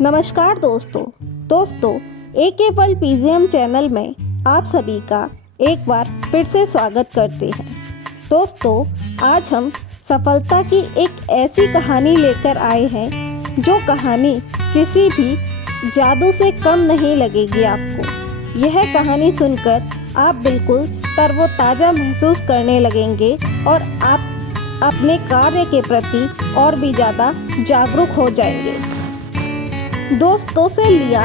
नमस्कार दोस्तों AK world PGM channel में आप सभी का एक बार फिर से स्वागत करते हैं। दोस्तों, आज हम सफलता की एक ऐसी कहानी लेकर आए हैं जो कहानी किसी भी जादू से कम नहीं लगेगी आपको। यह कहानी सुनकर आप बिल्कुल तरोताज़ा महसूस करने लगेंगे और आप अपने कार्य के प्रति और भी ज़्यादा जागरूक हो जाएंगे। दोस्तों से लिया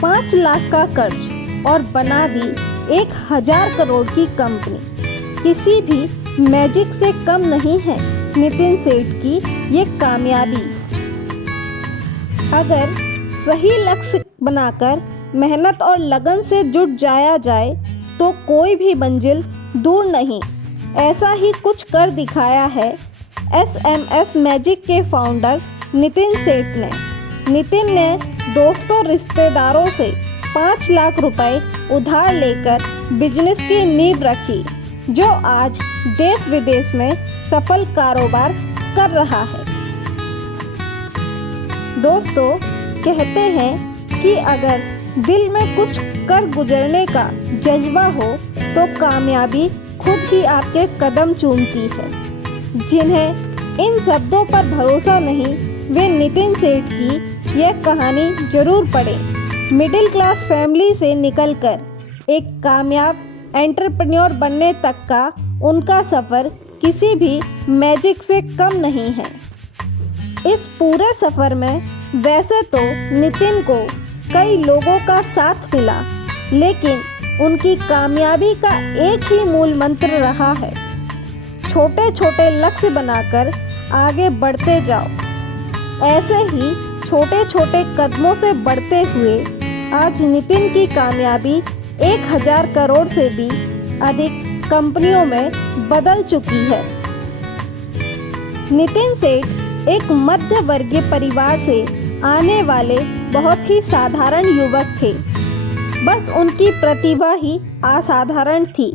5 लाख का कर्ज और बना दी 1000 करोड़ की कंपनी। किसी भी मैजिक से कम नहीं है नितिन सेठ की ये कामयाबी। अगर सही लक्ष्य बनाकर मेहनत और लगन से जुट जाया जाए तो कोई भी मंजिल दूर नहीं। ऐसा ही कुछ कर दिखाया है SMS मैजिक के फाउंडर नितिन सेठ ने। नितिन ने दोस्तों रिश्तेदारों से 5 लाख रुपए उधार लेकर बिजनेस की नींव रखी, जो आज देश विदेश में सफल कारोबार कर रहा है। दोस्तों, कहते हैं कि अगर दिल में कुछ कर गुजरने का जज्बा हो तो कामयाबी खुद ही आपके कदम चूमती है। जिन्हें इन शब्दों पर भरोसा नहीं, वे नितिन सेठ की यह कहानी जरूर पढ़ें। मिडिल क्लास फैमिली से निकलकर एक कामयाब एंटरप्रेन्योर बनने तक का उनका सफ़र किसी भी मैजिक से कम नहीं है। इस पूरे सफ़र में वैसे तो नितिन को कई लोगों का साथ मिला, लेकिन उनकी कामयाबी का एक ही मूल मंत्र रहा है, छोटे छोटे लक्ष्य बनाकर आगे बढ़ते जाओ। ऐसे ही छोटे छोटे कदमों से बढ़ते हुए आज नितिन की कामयाबी 1000 करोड़ से भी अधिक कंपनियों में बदल चुकी है। नितिन सेठ एक मध्य वर्गीय परिवार से आने वाले बहुत ही साधारण युवक थे। बस उनकी प्रतिभा ही असाधारण थी।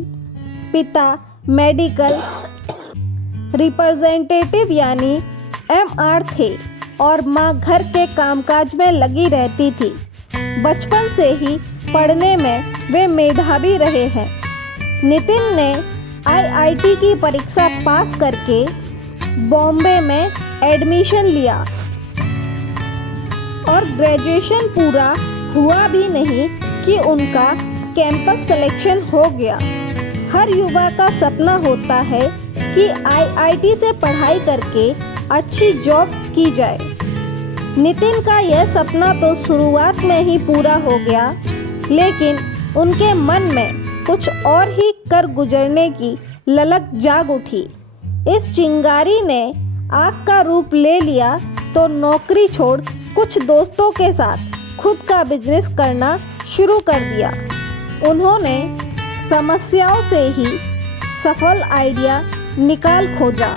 पिता मेडिकल रिप्रेजेंटेटिव यानी MR थे और माँ घर के कामकाज में लगी रहती थी। बचपन से ही पढ़ने में वे मेधावी रहे हैं। नितिन ने IIT की परीक्षा पास करके बॉम्बे में एडमिशन लिया और ग्रेजुएशन पूरा हुआ भी नहीं कि उनका कैंपस सिलेक्शन हो गया। हर युवा का सपना होता है कि IIT से पढ़ाई करके अच्छी जॉब की जाए। नितिन का यह सपना तो शुरुआत में ही पूरा हो गया, लेकिन उनके मन में कुछ और ही कर गुजरने की ललक जाग उठी। इस चिंगारी ने आग का रूप ले लिया तो नौकरी छोड़ कुछ दोस्तों के साथ खुद का बिजनेस करना शुरू कर दिया। उन्होंने समस्याओं से ही सफल आइडिया निकाल खोजा।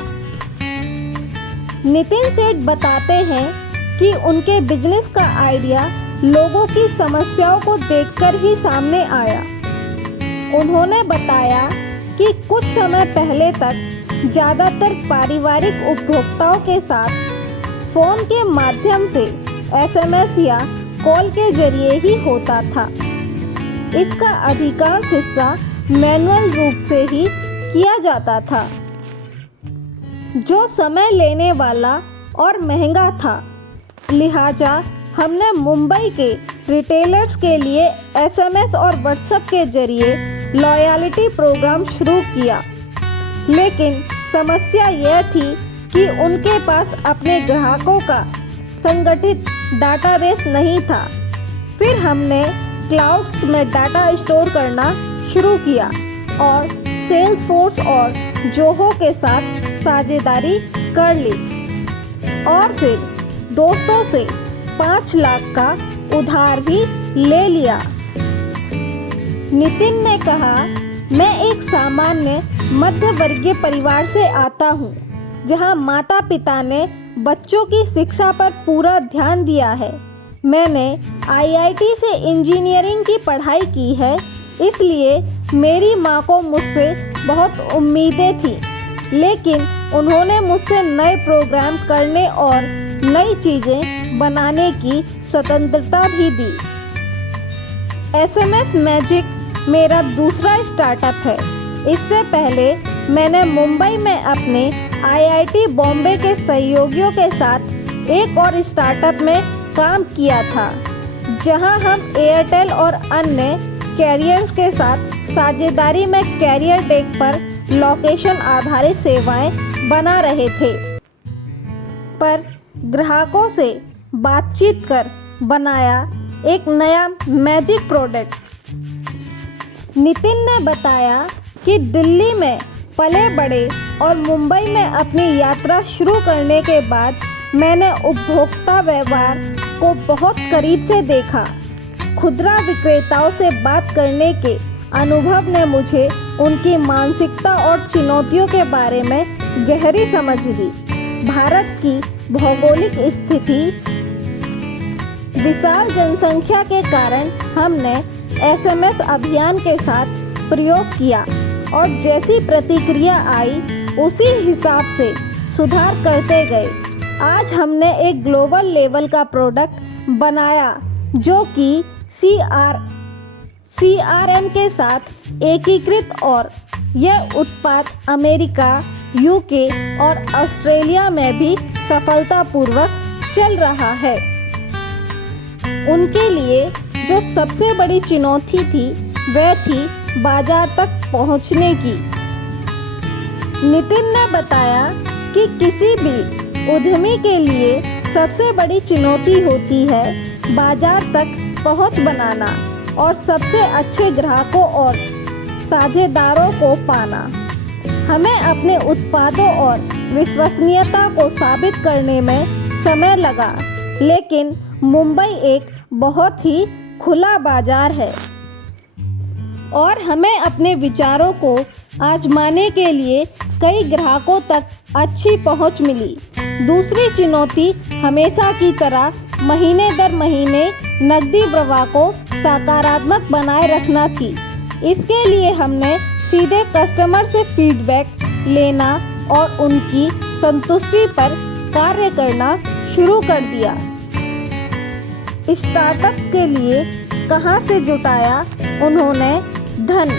नितिन सेठ बताते हैं कि उनके बिजनेस का आइडिया लोगों की समस्याओं को देखकर ही सामने आया। उन्होंने बताया कि कुछ समय पहले तक ज़्यादातर पारिवारिक उपभोक्ताओं के साथ फ़ोन के माध्यम से SMS या कॉल के जरिए ही होता था। इसका अधिकांश हिस्सा मैनुअल रूप से ही किया जाता था, जो समय लेने वाला और महंगा था। लिहाजा हमने मुंबई के रिटेलर्स के लिए SMS और WhatsApp के जरिए लॉयल्टी प्रोग्राम शुरू किया, लेकिन समस्या यह थी कि उनके पास अपने ग्राहकों का संगठित डाटाबेस नहीं था। फिर हमने क्लाउड्स में डाटा स्टोर करना शुरू किया और सेल्सफोर्स और जोहो के साथ साझेदारी कर ली और फिर दोस्तों से 5 लाख का उधार भी ले लिया। नितिन ने कहा, मैं एक सामान्य मध्य वर्गीय परिवार से आता हूँ, जहाँ माता पिता ने बच्चों की शिक्षा पर पूरा ध्यान दिया है। मैंने IIT से इंजीनियरिंग की पढ़ाई की है, इसलिए मेरी माँ को मुझसे बहुत उम्मीदें थी, लेकिन उन्होंने मुझसे नए प्रोग्राम करने और नई चीज़ें बनाने की स्वतंत्रता भी दी। SMS मैजिक मेरा दूसरा स्टार्टअप है। इससे पहले मैंने मुंबई में अपने IIT बॉम्बे के सहयोगियों के साथ एक और स्टार्टअप में काम किया था, जहां हम एयरटेल और अन्य कैरियर्स के साथ साझेदारी में कैरियर टेक पर लोकेशन आधारित सेवाएं बना रहे थे, पर ग्राहकों से बातचीत कर बनाया एक नया मैजिक प्रोडक्ट। नितिन ने बताया कि दिल्ली में पले बड़े और मुंबई में अपनी यात्रा शुरू करने के बाद मैंने उपभोक्ता व्यवहार को बहुत करीब से देखा। खुदरा विक्रेताओं से बात करने के अनुभव ने मुझे उनकी मानसिकता और चुनौतियों के बारे में गहरी समझ दी। भारत की भौगोलिक स्थिति, विशाल जनसंख्या के कारण हमने SMS अभियान के साथ प्रयोग किया और जैसी प्रतिक्रिया आई उसी हिसाब से सुधार करते गए। आज हमने एक ग्लोबल लेवल का प्रोडक्ट बनाया जो कि CRM के साथ एकीकृत, और यह उत्पाद अमेरिका, UK और ऑस्ट्रेलिया में भी सफलतापूर्वक चल रहा है। उनके लिए जो सबसे बड़ी चुनौती थी वह थी बाजार तक पहुंचने की। नितिन ने बताया कि किसी भी उद्यमी के लिए सबसे बड़ी चुनौती होती है बाजार तक पहुंच बनाना और सबसे अच्छे ग्राहकों और साझेदारों को पाना। हमें अपने उत्पादों और विश्वसनीयता को साबित करने में समय लगा, लेकिन मुंबई एक बहुत ही खुला बाजार है और हमें अपने विचारों को आजमाने के लिए कई ग्राहकों तक अच्छी पहुंच मिली। दूसरी चुनौती हमेशा की तरह महीने दर महीने नकदी प्रवाह को सकारात्मक बनाए रखना थी। इसके लिए हमने सीधे कस्टमर से फीडबैक लेना और उनकी संतुष्टि पर कार्य करना शुरू कर दिया। स्टार्टअप्स के लिए कहां से जुटाया उन्होंने धन?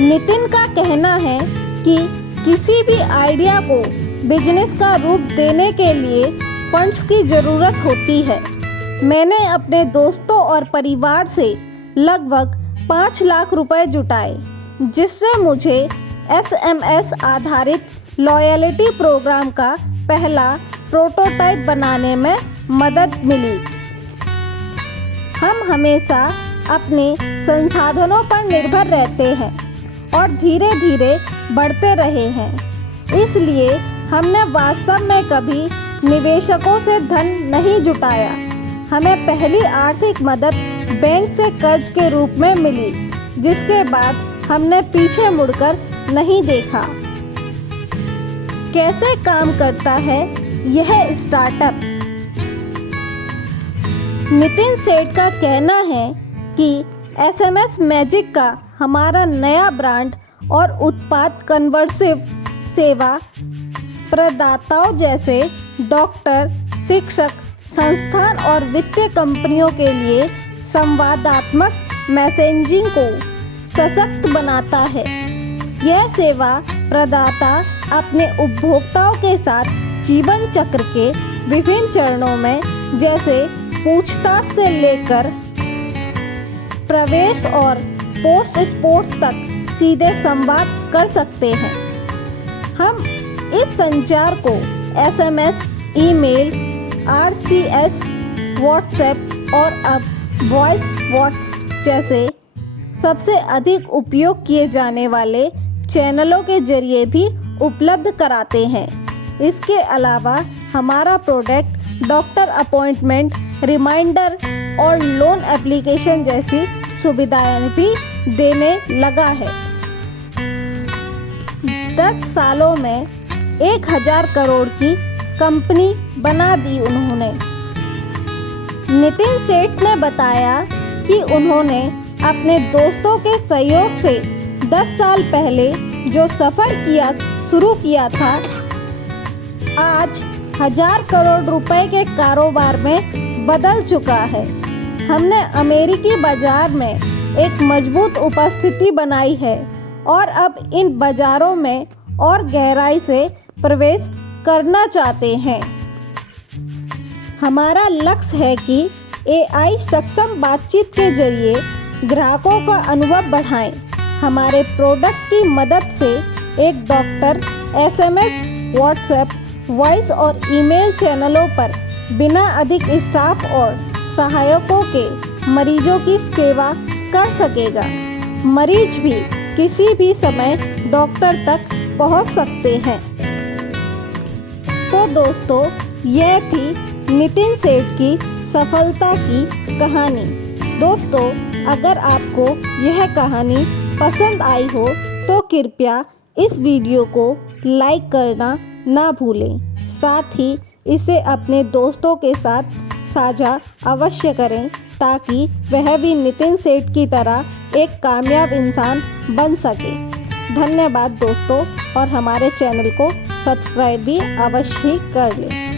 नितिन का कहना है कि किसी भी आइडिया को बिजनेस का रूप देने के लिए फंड्स की ज़रूरत होती है। मैंने अपने दोस्तों और परिवार से लगभग 5 लाख रुपए जुटाए, जिससे मुझे SMS आधारित लॉयल्टी प्रोग्राम का पहला प्रोटोटाइप बनाने में मदद मिली। हम हमेशा अपने संसाधनों पर निर्भर रहते हैं और धीरे धीरे बढ़ते रहे हैं, इसलिए हमने वास्तव में कभी निवेशकों से धन नहीं जुटाया। हमें पहली आर्थिक मदद बैंक से कर्ज के रूप में मिली, जिसके बाद हमने पीछे मुड़कर नहीं देखा। कैसे काम करता है यह स्टार्टअप? नितिन सेठ का कहना है कि SMS मैजिक का हमारा नया ब्रांड और उत्पाद कन्वर्सिव सेवा प्रदाताओं जैसे डॉक्टर, शिक्षक, संस्थान और वित्तीय कंपनियों के लिए संवादात्मक मैसेजिंग को सशक्त बनाता है। यह सेवा प्रदाता अपने उपभोक्ताओं के साथ जीवन चक्र के विभिन्न चरणों में, जैसे पूछताछ से लेकर प्रवेश और पोस्ट स्पोर्ट तक सीधे संवाद कर सकते हैं। हम इस संचार को SMS, ईमेल, RCS, व्हाट्सएप और अब वॉइस व्हाट्स जैसे सबसे अधिक उपयोग किए जाने वाले चैनलों के जरिए भी उपलब्ध कराते हैं। इसके अलावा हमारा प्रोडक्ट डॉक्टर अपॉइंटमेंट, रिमाइंडर और लोन एप्लीकेशन जैसी सुविधाएं भी देने लगा है। 10 सालों में 1000 करोड़ की कंपनी बना दी उन्होंने। नितिन सेठ ने बताया कि उन्होंने अपने दोस्तों के सहयोग से 10 साल पहले जो सफ़र शुरू किया था, आज 1000 करोड़ रुपए के कारोबार में बदल चुका है। हमने अमेरिकी बाजार में एक मजबूत उपस्थिति बनाई है और अब इन बाजारों में और गहराई से प्रवेश करना चाहते हैं। हमारा लक्ष्य है कि AI सक्षम बातचीत के जरिए ग्राहकों का अनुभव बढ़ाएं। हमारे प्रोडक्ट की मदद से एक डॉक्टर SMS, व्हाट्सएप, वॉइस और ईमेल चैनलों पर बिना अधिक स्टाफ और सहायकों के मरीजों की सेवा कर सकेगा। मरीज भी किसी भी समय डॉक्टर तक पहुंच सकते हैं। तो दोस्तों, यह थी नितिन सेठ की सफलता की कहानी। दोस्तों, अगर आपको यह कहानी पसंद आई हो तो कृपया इस वीडियो को लाइक करना ना भूलें। साथ ही इसे अपने दोस्तों के साथ साझा अवश्य करें ताकि वह भी नितिन सेठ की तरह एक कामयाब इंसान बन सके। धन्यवाद दोस्तों, और हमारे चैनल को सब्सक्राइब भी अवश्य कर लें।